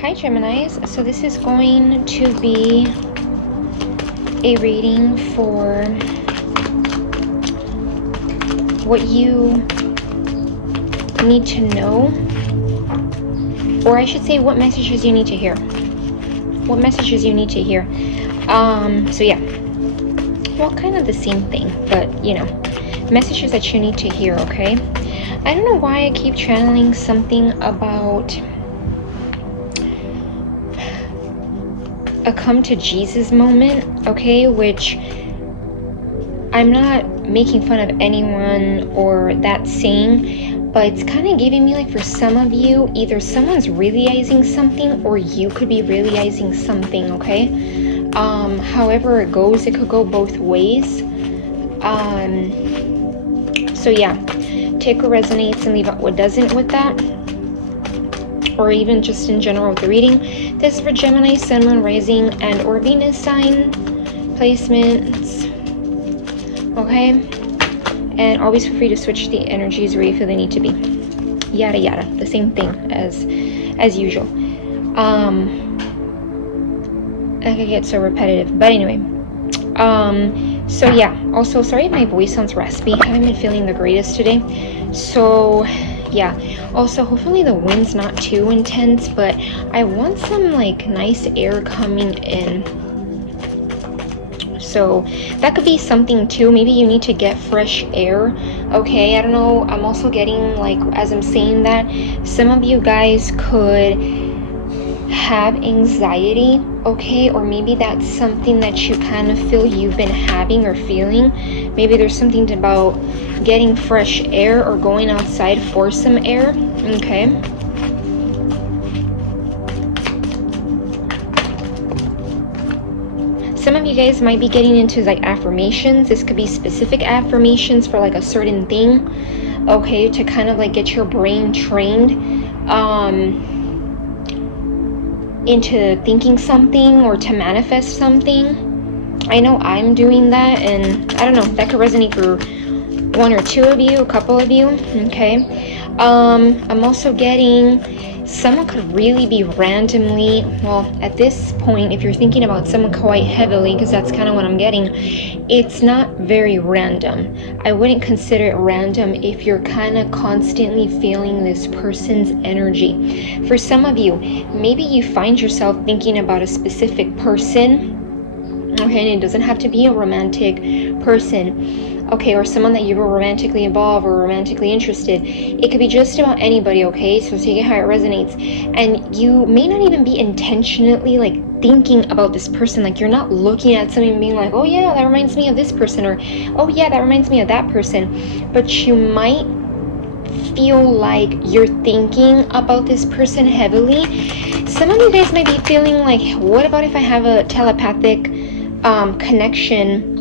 Hi Geminis, so this is going to be a reading for what you need to know, or I should say what messages you need to hear. What messages you need to hear. So yeah, well, kind of the same thing, but you know, messages that you need to hear, okay? I don't know why I keep channeling something about a come to Jesus moment, okay, which I'm not making fun of anyone or that saying, but it's kind of giving me like, for some of you, either someone's realizing something or you could be realizing something, okay? However it goes, it could go both ways. So yeah, take what resonates and leave out what doesn't with that, or even just in general with the reading. This is for Gemini, Sun, Moon, Rising, and or Venus sign placements, okay? And always feel free to switch the energies where you feel they need to be. Yada yada, the same thing as usual. I could get so repetitive, but anyway. So yeah, also sorry if my voice sounds raspy. I haven't been feeling the greatest today. So yeah, also hopefully the wind's not too intense, but I want some like nice air coming in. So that could be something too. Maybe you need to get fresh air, okay? I don't know. I'm also getting, like, as I'm saying that, some of you guys could have anxiety, okay? Or maybe that's something that you kind of feel you've been having or feeling. Maybe there's something about getting fresh air or going outside for some air, okay? Some of you guys might be getting into like affirmations. This could be specific affirmations for like a certain thing, okay, to kind of like get your brain trained into thinking something or to manifest something. I know I'm doing that, and I don't know, that could resonate for one or two of you, a couple of you, okay? I'm also getting someone could really be randomly, well, at this point, if you're thinking about someone quite heavily, because that's kind of what I'm getting, it's not very random. I wouldn't consider it random if you're kind of constantly feeling this person's energy. For some of you, maybe you find yourself thinking about a specific person, okay, and it doesn't have to be a romantic person, okay, or someone that you were romantically involved or romantically interested. It could be just about anybody, okay? So take it how it resonates. And you may not even be intentionally like thinking about this person. Like, you're not looking at something and being like, oh yeah, that reminds me of this person, or oh yeah, that reminds me of that person. But you might feel like you're thinking about this person heavily. Some of you guys might be feeling like, what about if I have a telepathic connection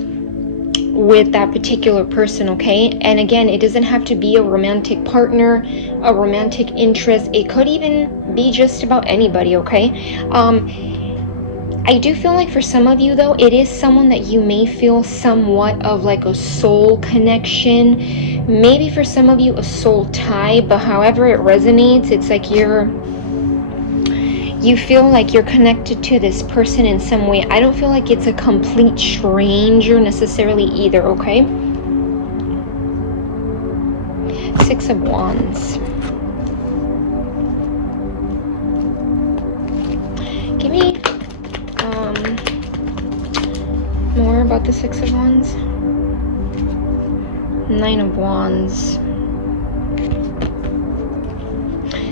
with that particular person, okay? And again, it doesn't have to be a romantic partner, a romantic interest. It could even be just about anybody, okay? I do feel like for some of you though, it is someone that you may feel somewhat of like a soul connection. Maybe for some of you a soul tie, but however it resonates, it's like you feel like you're connected to this person in some way. I don't feel like it's a complete stranger necessarily either, okay? Six of Wands. Give me more about the Six of Wands. Nine of Wands.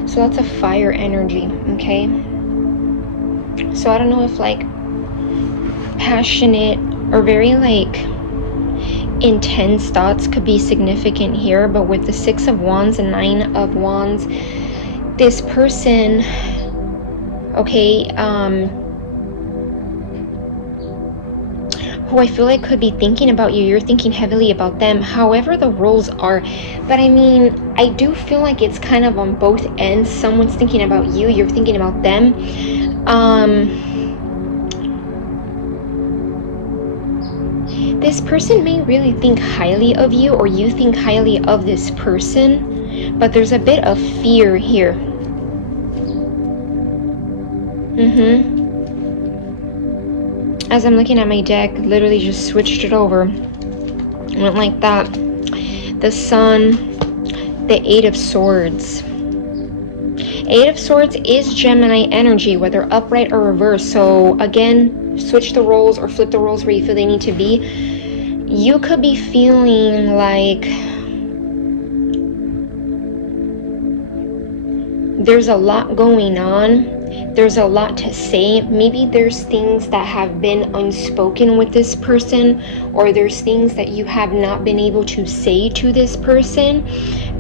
So that's a fire energy, okay? So I don't know if like passionate or very like intense thoughts could be significant here, but with the Six of Wands and Nine of Wands, this person, okay, who I feel like could be thinking about you, you're thinking heavily about them, however the roles are. But I mean, I do feel like it's kind of on both ends. Someone's thinking about you, you're thinking about them. This person may really think highly of you, or you think highly of this person, but there's a bit of fear here. As I'm looking at my deck, literally just switched it over. Went like that. The Sun, the Eight of Swords. Eight of Swords is Gemini energy, whether upright or reversed. So again, switch the roles or flip the roles where you feel they need to be. You could be feeling like there's a lot going on. There's a lot to say. Maybe there's things that have been unspoken with this person, or there's things that you have not been able to say to this person.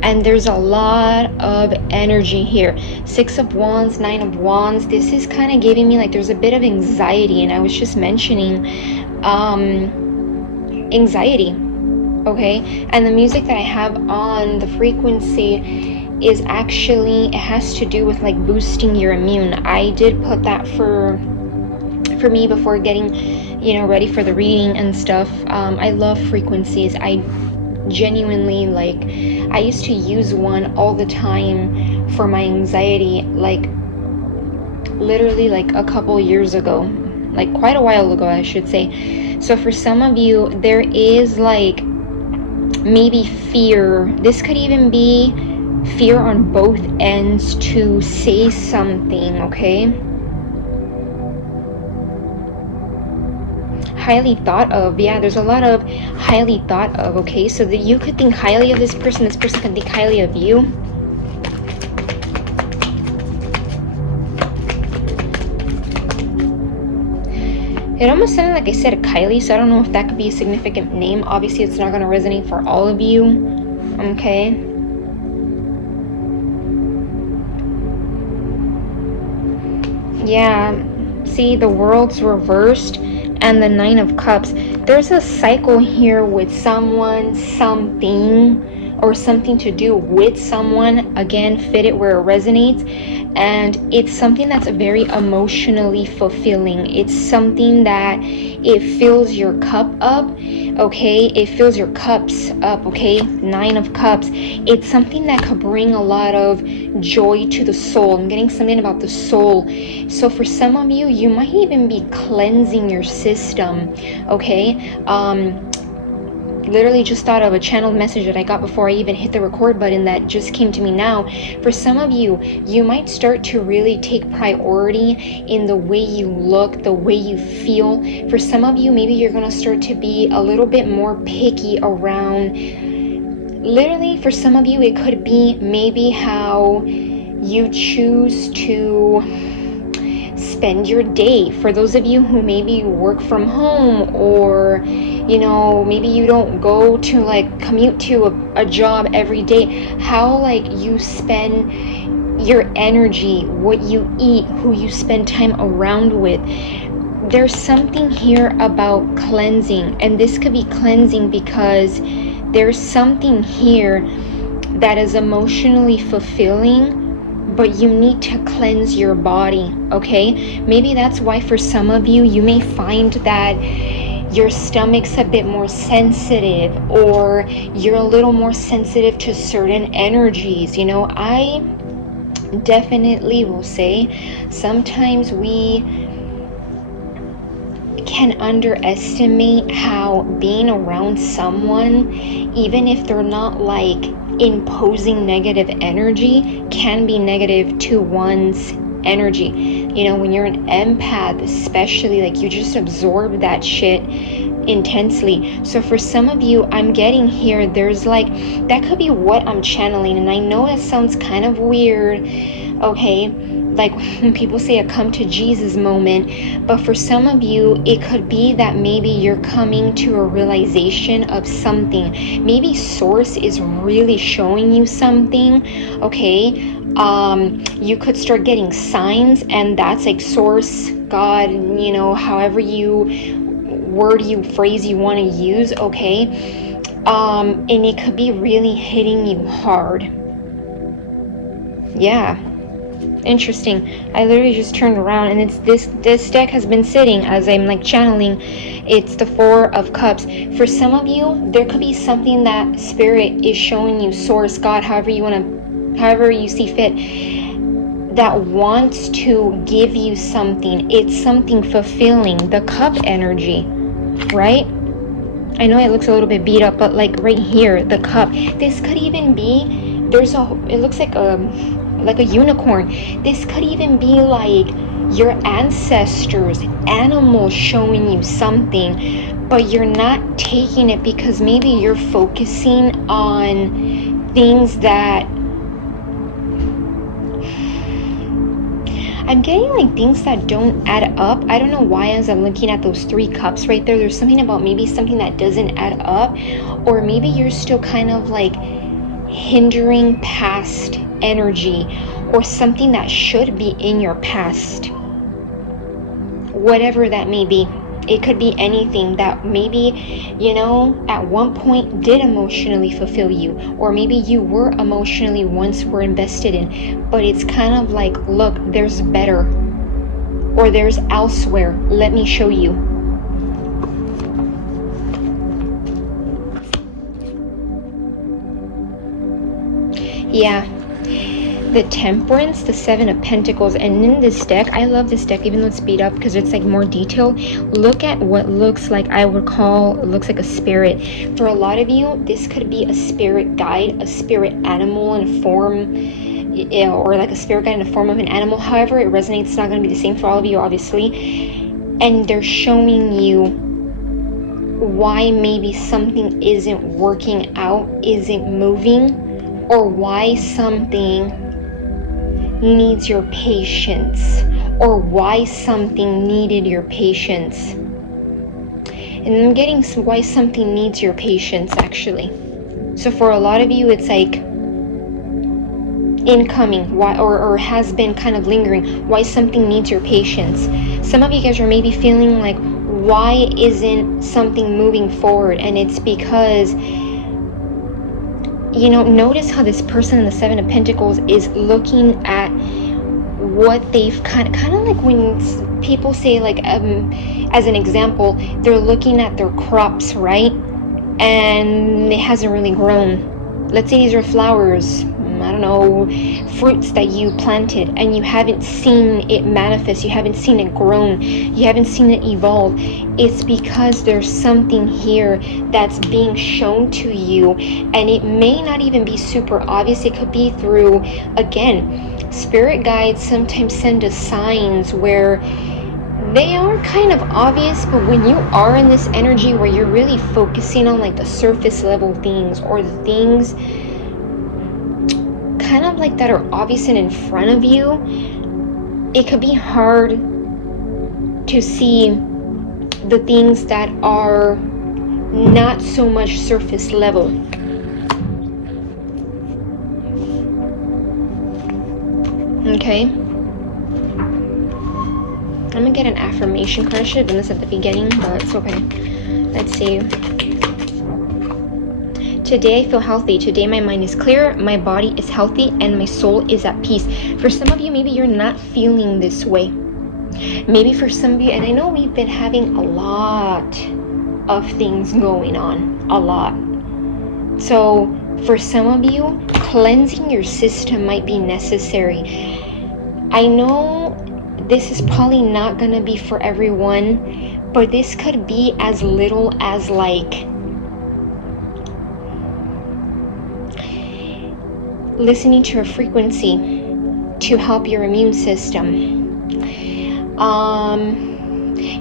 And there's a lot of energy here. Six of Wands, Nine of Wands. This is kind of giving me like there's a bit of anxiety. And I was just mentioning anxiety. Okay. And the music that I have on the frequency is actually, it has to do with like boosting your immune. I did put that for me before getting, ready for the reading and stuff. I love frequencies. I genuinely, like, I used to use one all the time for my anxiety, like literally like a couple years ago, like quite a while ago, I should say. So for some of you, there is like maybe fear. This could even be fear on both ends to say something, okay? Highly thought of. Yeah, there's a lot of highly thought of, okay? So that you could think highly of this person can think highly of you. It almost sounded like I said Kylie, so I don't know if that could be a significant name. Obviously, it's not going to resonate for all of you, okay? Yeah, see, the World's reversed and the Nine of Cups. There's a cycle here with someone, something, or something to do with someone. Again, fit it where it resonates. And it's something that's very emotionally fulfilling. It's something that it fills your cup up, okay? It fills your cups up, okay? Nine of Cups. It's something that could bring a lot of joy to the soul. I'm getting something about the soul. So for some of you, you might even be cleansing your system, okay? Literally just thought of a channeled message that I got before I even hit the record button that just came to me now. For some of you, you might start to really take priority in the way you look, the way you feel. For some of you, maybe you're going to start to be a little bit more picky around. Literally, for some of you, it could be maybe how you choose to spend your day. For those of you who maybe work from home, or maybe you don't go to like commute to a job every day, how like you spend your energy, what you eat, who you spend time around with. There's something here about cleansing, and this could be cleansing because there's something here that is emotionally fulfilling, but you need to cleanse your body, okay? Maybe that's why for some of you, you may find that your stomach's a bit more sensitive, or you're a little more sensitive to certain energies. I definitely will say sometimes we can underestimate how being around someone, even if they're not like imposing negative energy, can be negative to one's energy. When you're an empath, especially, like you just absorb that shit intensely. So for some of you, I'm getting here, there's like, that could be what I'm channeling. And I know it sounds kind of weird, okay? Like when people say a come to Jesus moment, but for some of you, it could be that maybe you're coming to a realization of something. Maybe source is really showing you something, okay? You could start getting signs, and that's like source, God, however phrase you want to use, okay? And it could be really hitting you hard. Yeah. Interesting. I literally just turned around, and it's this deck has been sitting as I'm like channeling. It's the Four of Cups. For some of you, there could be something that Spirit is showing you, source, God, however you see fit, that wants to give you something. It's something fulfilling. The cup energy, right? I know it looks a little bit beat up, but like right here, the cup. This could even be, it looks like a unicorn. This could even be like your ancestors, animals showing you something, but you're not taking it because maybe you're focusing on things that, I'm getting like things that don't add up. I don't know why, as I'm looking at those 3 cups right there, there's something about maybe something that doesn't add up, or maybe you're still kind of like hindering past energy, or something that should be in your past, whatever that may be. It could be anything that maybe, you know, at one point did emotionally fulfill you, or maybe you were emotionally once were invested in, but it's kind of like, look, there's better, or there's elsewhere. Let me show you. Yeah. The Temperance, the 7 of Pentacles, and in this deck, I love this deck even though it's beat up because it's like more detailed. Look at what looks like, I would call, it looks like a spirit. For a lot of you, this could be a spirit guide, a spirit animal in a form, or like a spirit guide in the form of an animal. However it resonates, it's not going to be the same for all of you, obviously. And they're showing you why maybe something isn't working out, isn't moving, or why something needs your patience, or why something needed your patience. And I'm getting why something needs your patience, actually. So for a lot of you, it's like incoming, why, or has been kind of lingering, why something needs your patience. Some of you guys are maybe feeling like, why isn't something moving forward? And it's because, you know, notice how this person in the 7 of Pentacles is looking at what they've kind of like when people say, like, as an example, they're looking at their crops, right? And it hasn't really grown. Let's say these are flowers, I don't know, fruits that you planted, and you haven't seen it manifest, you haven't seen it grown, you haven't seen it evolve. It's because there's something here that's being shown to you, and it may not even be super obvious. It could be through, again, spirit guides sometimes send us signs where they are kind of obvious, but when you are in this energy where you're really focusing on like the surface level things, or the things kind of like that are obvious and in front of you, it could be hard to see the things that are not so much surface level. Okay, I'm gonna get an affirmation card. I should have done this at the beginning, but it's okay. Let's see. Today I feel healthy. Today my mind is clear, my body is healthy, and my soul is at peace. For some of you, maybe you're not feeling this way. Maybe for some of you, and I know we've been having a lot of things going on, a lot. So for some of you, cleansing your system might be necessary. I know this is probably not gonna be for everyone, but this could be as little as like listening to a frequency to help your immune system,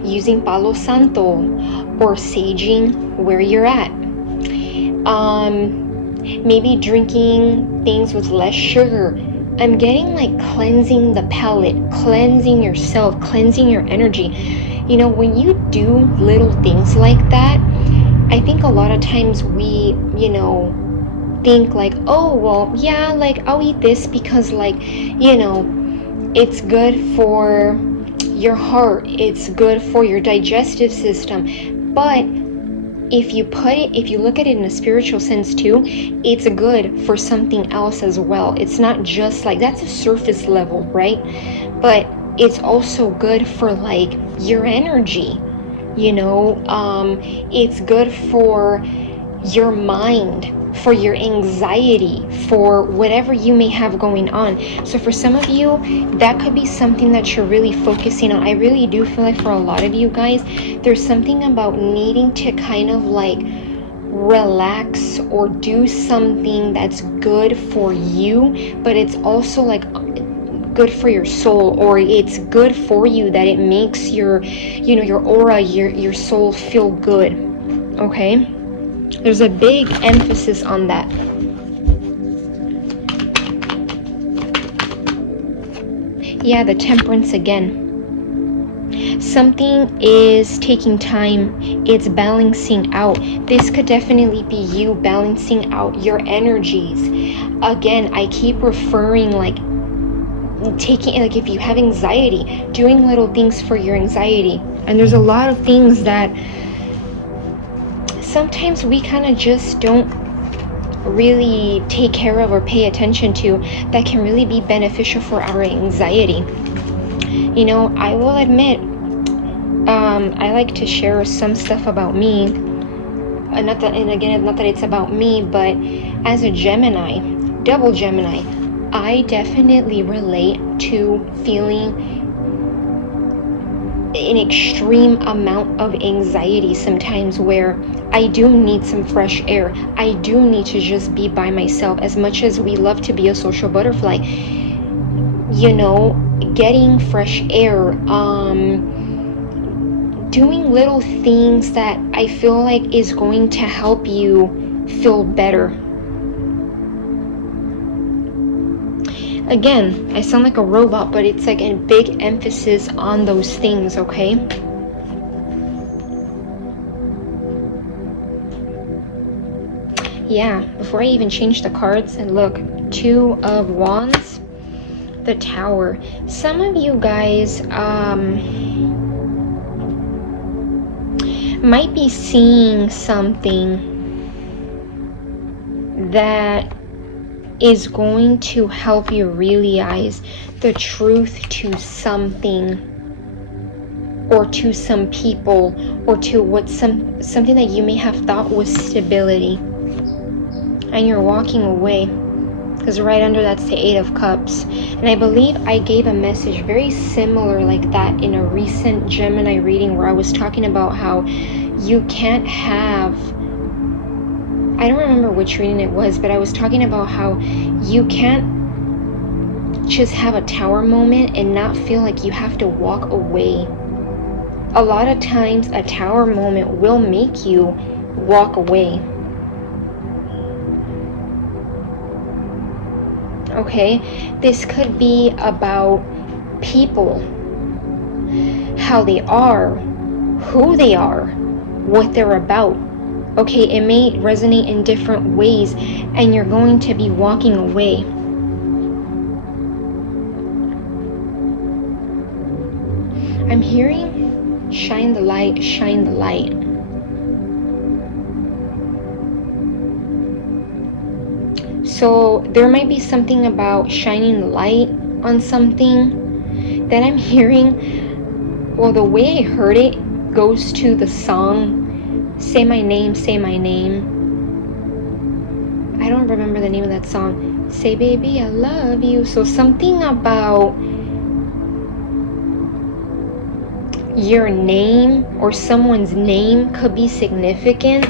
using Palo Santo or saging where you're at, maybe drinking things with less sugar. I'm getting like cleansing the palate, cleansing yourself, cleansing your energy. You know, when you do little things like that, I think a lot of times we, you know, think like, oh, well, yeah, like I'll eat this because, like, you know, it's good for your heart, it's good for your digestive system. But if you look at it in a spiritual sense too, it's good for something else as well. It's not just like, that's a surface level, right? But it's also good for like your energy, you know. It's good for your mind, for your anxiety, for whatever you may have going on. So for some of you, that could be something that you're really focusing on. I really do feel like for a lot of you guys, there's something about needing to kind of like relax or do something that's good for you, but it's also like good for your soul, or it's good for you that it makes your, you know, your aura, your soul feel good. Okay, there's a big emphasis on that. Yeah, the Temperance again. Something is taking time. It's balancing out. This could definitely be you balancing out your energies. Again, I keep referring like taking, like if you have anxiety, doing little things for your anxiety. And there's a lot of things that sometimes we kind of just don't really take care of or pay attention to that can really be beneficial for our anxiety. You know, I will admit, I like to share some stuff about me, not that it's about me, but as a Gemini, double Gemini, I definitely relate to feeling an extreme amount of anxiety sometimes, where I do need some fresh air. I do need to just be by myself. As much as we love to be a social butterfly, you know, getting fresh air, doing little things that I feel like is going to help you feel better. Again, I sound like a robot, but it's like a big emphasis on those things, okay? Yeah, before I even change the cards, and look, Two of Wands, the Tower. Some of you guys might be seeing something that is going to help you realize the truth to something, or to some people, or to what something that you may have thought was stability, and you're walking away, because right under that's the Eight of Cups. And I believe I gave a message very similar like that in a recent Gemini reading, where I was talking about how you can't have, I don't remember which reading it was, but I was talking about how you can't just have a tower moment and not feel like you have to walk away. A lot of times a tower moment will make you walk away. Okay, this could be about people, how they are, who they are, what they're about. Okay, it may resonate in different ways, and you're going to be walking away. I'm hearing, shine the light, shine the light. So there might be something about shining the light on something that I'm hearing. Well, the way I heard it goes to the song, Say My Name, Say My Name. I don't remember the name of that song. Say baby, I love you. So something about your name or someone's name could be significant.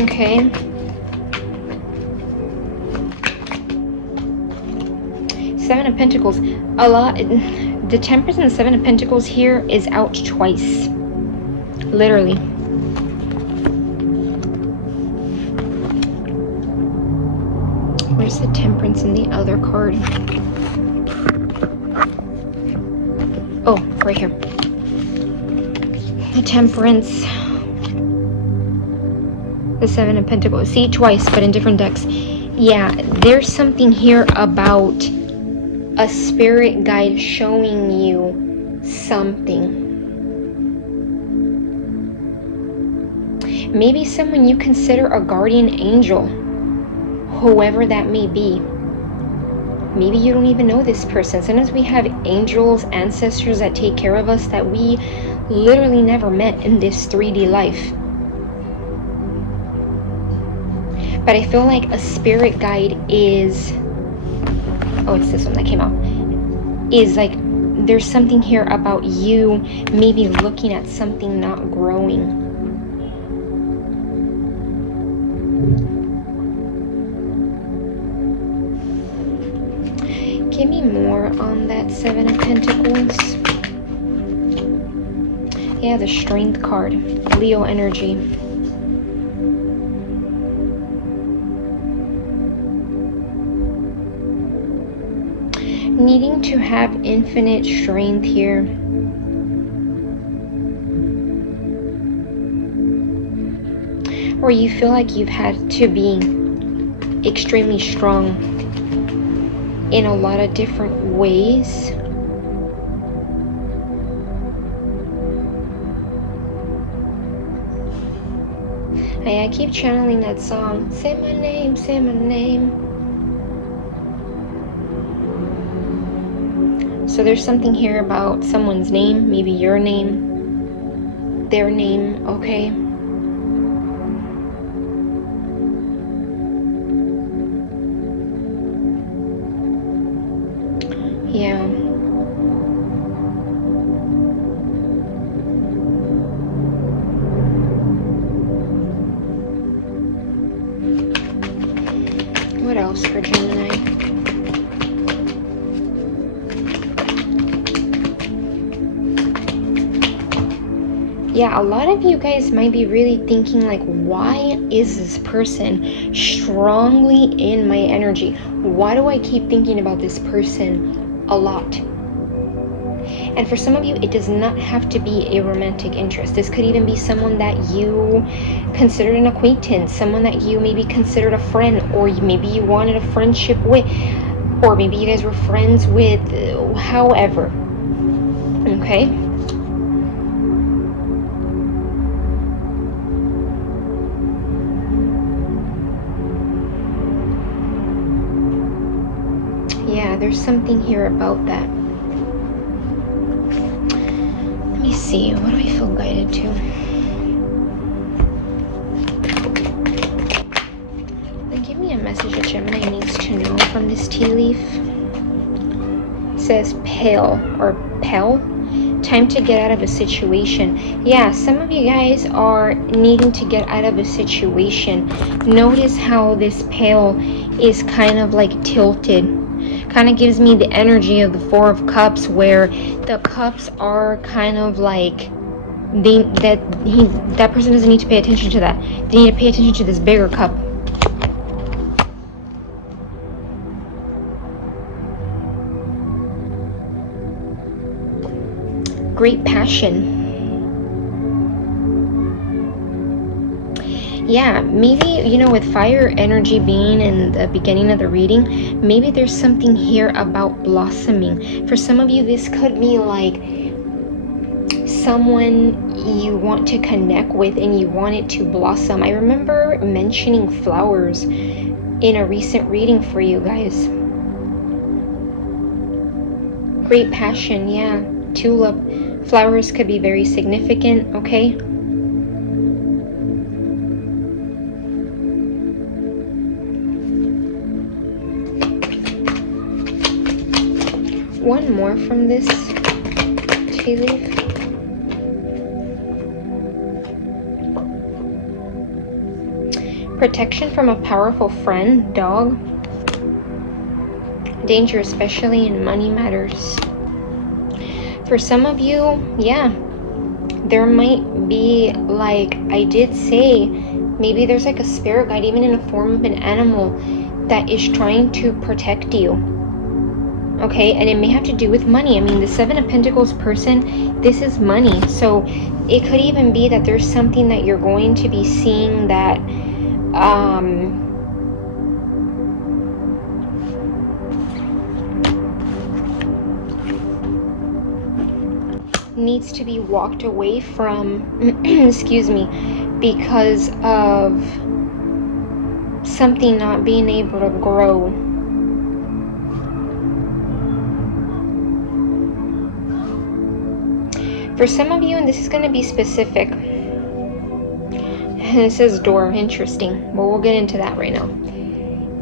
Okay. Seven of Pentacles. The Temperance and the Seven of Pentacles here is out twice. Literally. Where's the Temperance in the other card? Oh, right here. The Temperance. The Seven of Pentacles. See, twice, but in different decks. Yeah, there's something here about a spirit guide showing you something. Maybe someone you consider a guardian angel, whoever that may be. maybe you don't even know this person. Sometimes we have angels, ancestors that take care of us that we literally never met in this 3D life. But I feel like a spirit guide is, oh, it's this one that came out, is like there's something here about you maybe looking at something not growing. Give me more on that Seven of Pentacles. Yeah, the Strength card, Leo energy. Needing to have infinite strength here. Or you feel like you've had to be extremely strong in a lot of different ways. I keep channeling that song, say my name, say my name. So there's something here about someone's name, maybe your name, their name, okay? Yeah. What else for Gemini? Yeah, a lot of you guys might be really thinking like, why is this person strongly in my energy? Why do I keep thinking about this person a lot? And for some of you, it does not have to be a romantic interest. This could even be someone that you considered an acquaintance, someone that you maybe considered a friend, or maybe you wanted a friendship with, or maybe you guys were friends with, however. Okay? Yeah, there's something here about that. Let me see, what do I feel guided to? Then give me a message that Gemini needs to know from this tea leaf. It says pale or pale. Time to get out of a situation. Yeah, some of you guys are needing to get out of a situation. Notice how this pale is kind of like tilted. Kind of gives me the energy of the Four of Cups, where the cups are kind of like that person doesn't need to pay attention to that. They need to pay attention to this bigger cup. Great passion. Yeah, maybe, you know, with fire energy being in the beginning of the reading, maybe there's something here about blossoming. For some of you, this could be like someone you want to connect with and you want it to blossom. I remember mentioning flowers in a recent reading for you guys. Great passion, yeah. Tulip. Flowers could be very significant, okay? One more from this tea leaf. Protection from a powerful friend, dog. Danger, especially in money matters. For some of you, yeah, there might be, like I did say, maybe there's like a spirit guide, even in the form of an animal, that is trying to protect you. Okay, and it may have to do with money. I mean, the Seven of Pentacles person, this is money. So it could even be that there's something that you're going to be seeing that needs to be walked away from, excuse me, because of something not being able to grow. For some of you, and this is going to be specific, and it says door, interesting. Well, we'll get into that right now.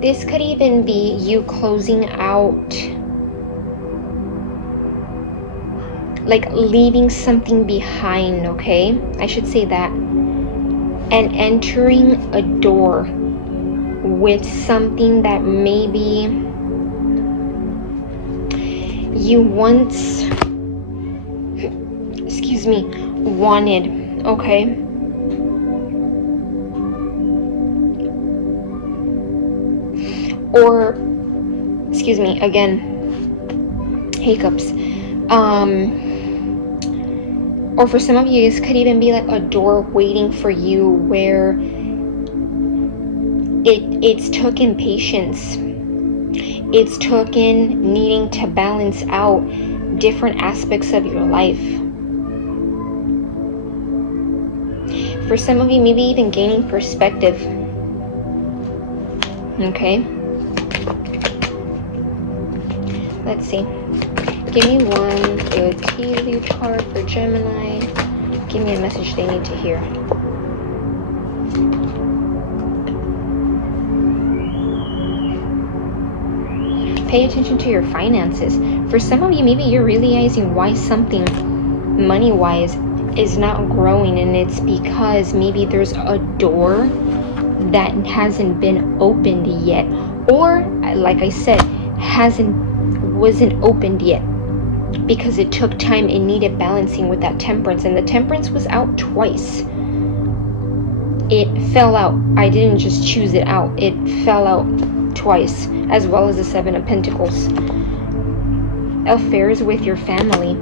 This could even be you closing out, like leaving something behind, okay? I should say that. And entering a door with something that maybe you once, wanted, okay? Or, again, hiccups. Or for some of you, this could even be like a door waiting for you, where it's taken patience. It's taken needing to balance out different aspects of your life. For some of you, maybe even gaining perspective. Okay. Let's see. Give me one good tea leaf card for Gemini. Give me a message they need to hear. Pay attention to your finances. For some of you, maybe you're realizing why something money-wise is not growing, and it's because maybe there's a door that hasn't been opened yet, or like I said, wasn't opened yet because it took time and needed balancing with that temperance, and the temperance was out twice. It fell out. I didn't just choose it out. It fell out twice, as well as the Seven of Pentacles. Affairs with your family.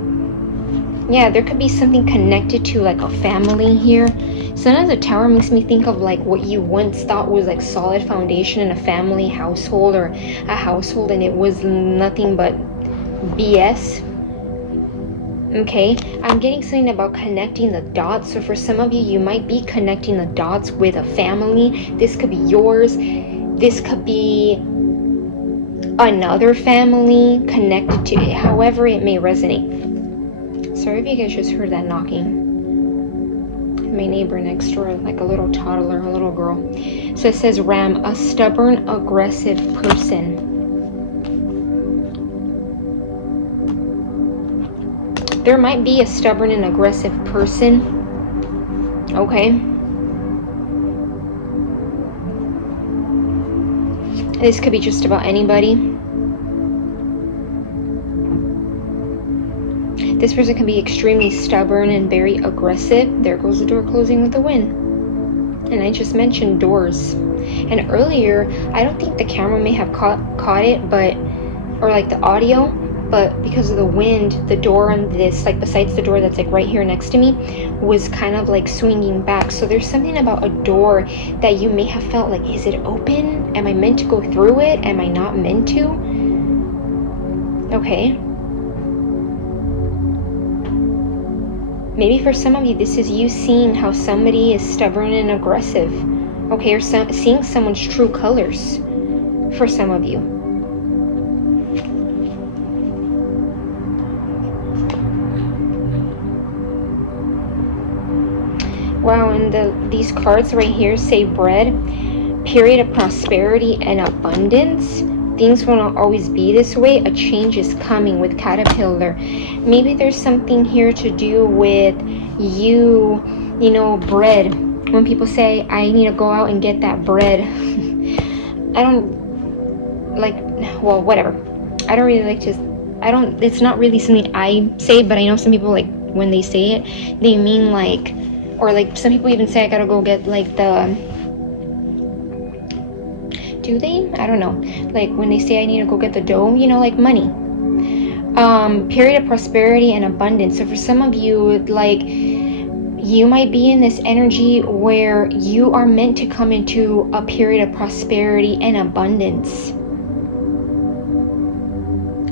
Yeah, there could be something connected to like a family here. Sometimes the Tower makes me think of like what you once thought was like solid foundation in a family household or a household, and it was nothing but BS. Okay, I'm getting something about connecting the dots. So for some of you, you might be connecting the dots with a family. This could be yours. This could be another family connected to it, however it may resonate. Sorry if you guys just heard that knocking. My neighbor next door, like a little toddler, a little girl. So it says Ram, a stubborn, aggressive person. There might be a stubborn and aggressive person. Okay. This could be just about anybody. This person can be extremely stubborn and very aggressive. There goes the door closing with the wind. And I just mentioned doors. And earlier, I don't think the camera may have caught it, or like the audio, but because of the wind, the door on this, like besides the door that's like right here next to me, was kind of like swinging back. So there's something about a door that you may have felt like, is it open? Am I meant to go through it? Am I not meant to? Okay. Maybe for some of you, this is you seeing how somebody is stubborn and aggressive. Okay, or seeing someone's true colors for some of you. Wow, and these cards right here say bread, period of prosperity and abundance. Things will not always be this way. A change is coming with Caterpillar. Maybe there's something here to do with you know, bread. When people say, I need to go out and get that bread. I don't like, well, whatever. I don't really like to, it's not really something I say, but I know some people, like, when they say it, they mean like, or like some people even say I gotta go get like the, do they? I don't know. Like when they say I need to go get the dough, you know, like money. Period of prosperity and abundance. So for some of you, like, you might be in this energy where you are meant to come into a period of prosperity and abundance.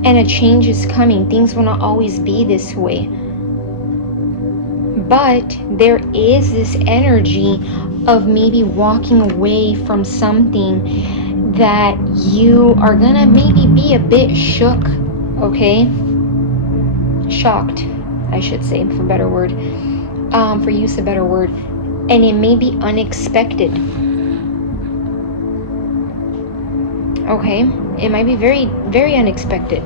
And a change is coming. Things will not always be this way. But there is this energy of maybe walking away from something that you are gonna maybe be a bit shook, okay? Shocked. I should say, for better word, for use a better word, and it may be unexpected. Okay, it might be very, very unexpected.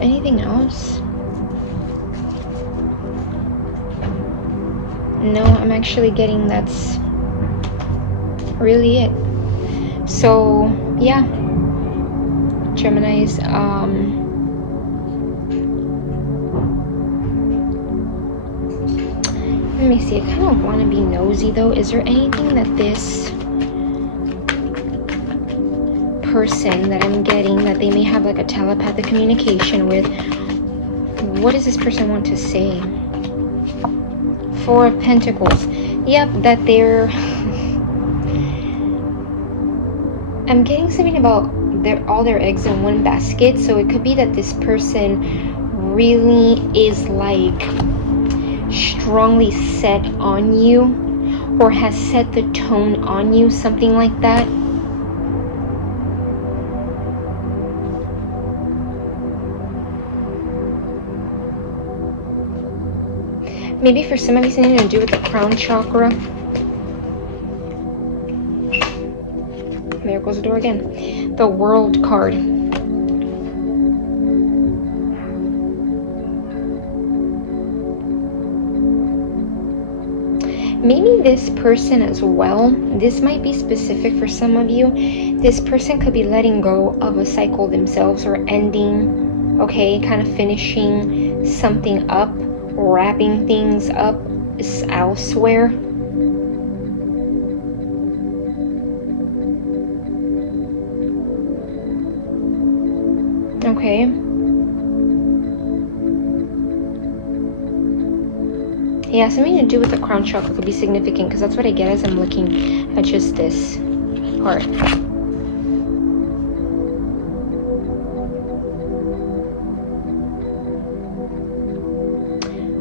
Anything else? No, I'm actually getting that's really it. So yeah, Geminis, let me see, I kind of want to be nosy though. Is there anything that this person that I'm getting, that they may have like a telepathic communication with, what does this person want to say? Four of Pentacles. Yep, that they're I'm getting something about all their eggs in one basket. So it could be that this person really is like strongly set on you, or has set the tone on you, something like that. Maybe for some of you, something to do with the crown chakra. There goes the door again. The World card. Maybe this person as well, this might be specific for some of you, this person could be letting go of a cycle themselves, or ending, okay, kind of finishing something up, wrapping things up elsewhere. Okay. Yeah, something to do with the crown chakra could be significant, because that's what I get as I'm looking at just this part.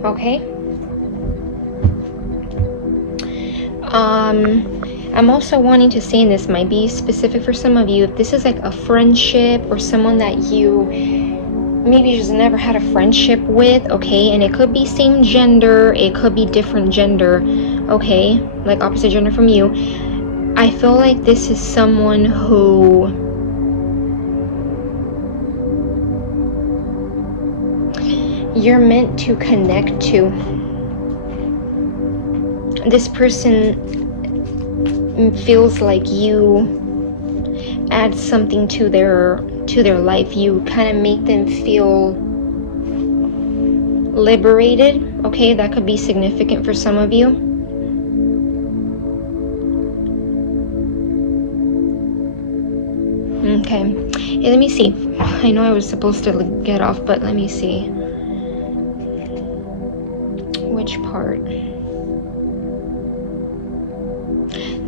Okay. I'm also wanting to say, and this might be specific for some of you, if this is like a friendship or someone that you maybe just never had a friendship with, okay, and it could be same gender, it could be different gender, okay, like opposite gender from you. I feel like this is someone who you're meant to connect to. This person feels like you add something to their life. You kind of make them feel liberated. Okay, that could be significant for some of you. Okay, hey, let me see. I know I was supposed to get off, but let me see. Which part?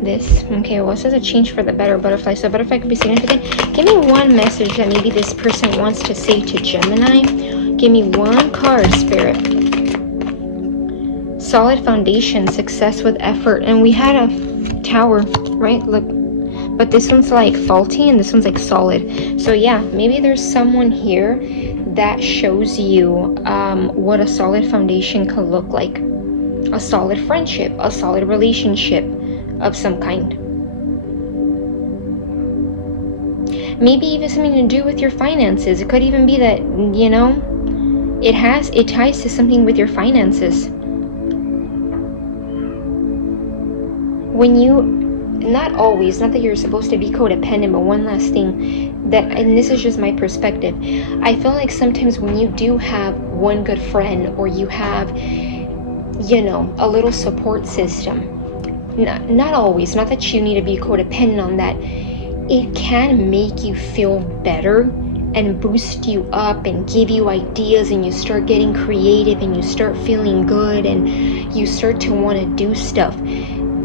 This. Okay, well, it says a change for the better, butterfly. So butterfly could be significant. Give me one message that maybe this person wants to say to Gemini. Give me one card, Spirit. Solid foundation, success with effort. And we had a tower, right? Look, but this one's like faulty and this one's like solid. So yeah, maybe there's someone here that shows you what a solid foundation could look like. A solid friendship, a solid relationship of some kind. Maybe even something to do with your finances. It could even be that, you know, it ties to something with your finances. When you, not always, not that you're supposed to be codependent, but one last thing that, and this is just my perspective, I feel like sometimes when you do have one good friend, or you have, you know, a little support system, not always, not that you need to be codependent on that, it can make you feel better and boost you up and give you ideas, and you start getting creative and you start feeling good and you start to want to do stuff.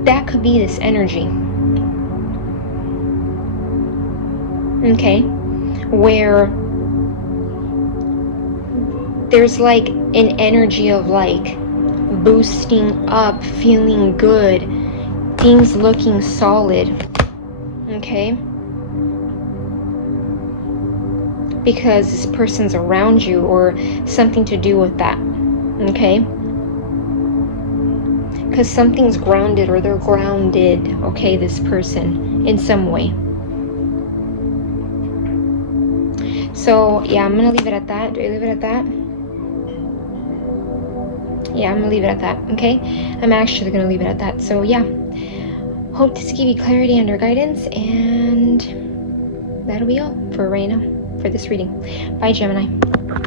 That could be this energy. Okay, where there's like an energy of like boosting up, feeling good, things looking solid. Okay, because this person's around you or something to do with that, okay? Because something's grounded or they're grounded, okay, this person, in some way. So, yeah, I'm going to leave it at that. Do I leave it at that? Yeah, I'm going to leave it at that, okay? I'm actually going to leave it at that. So, yeah. Hope to give you clarity and or guidance, and that'll be all for right now, for this reading. Bye, Gemini.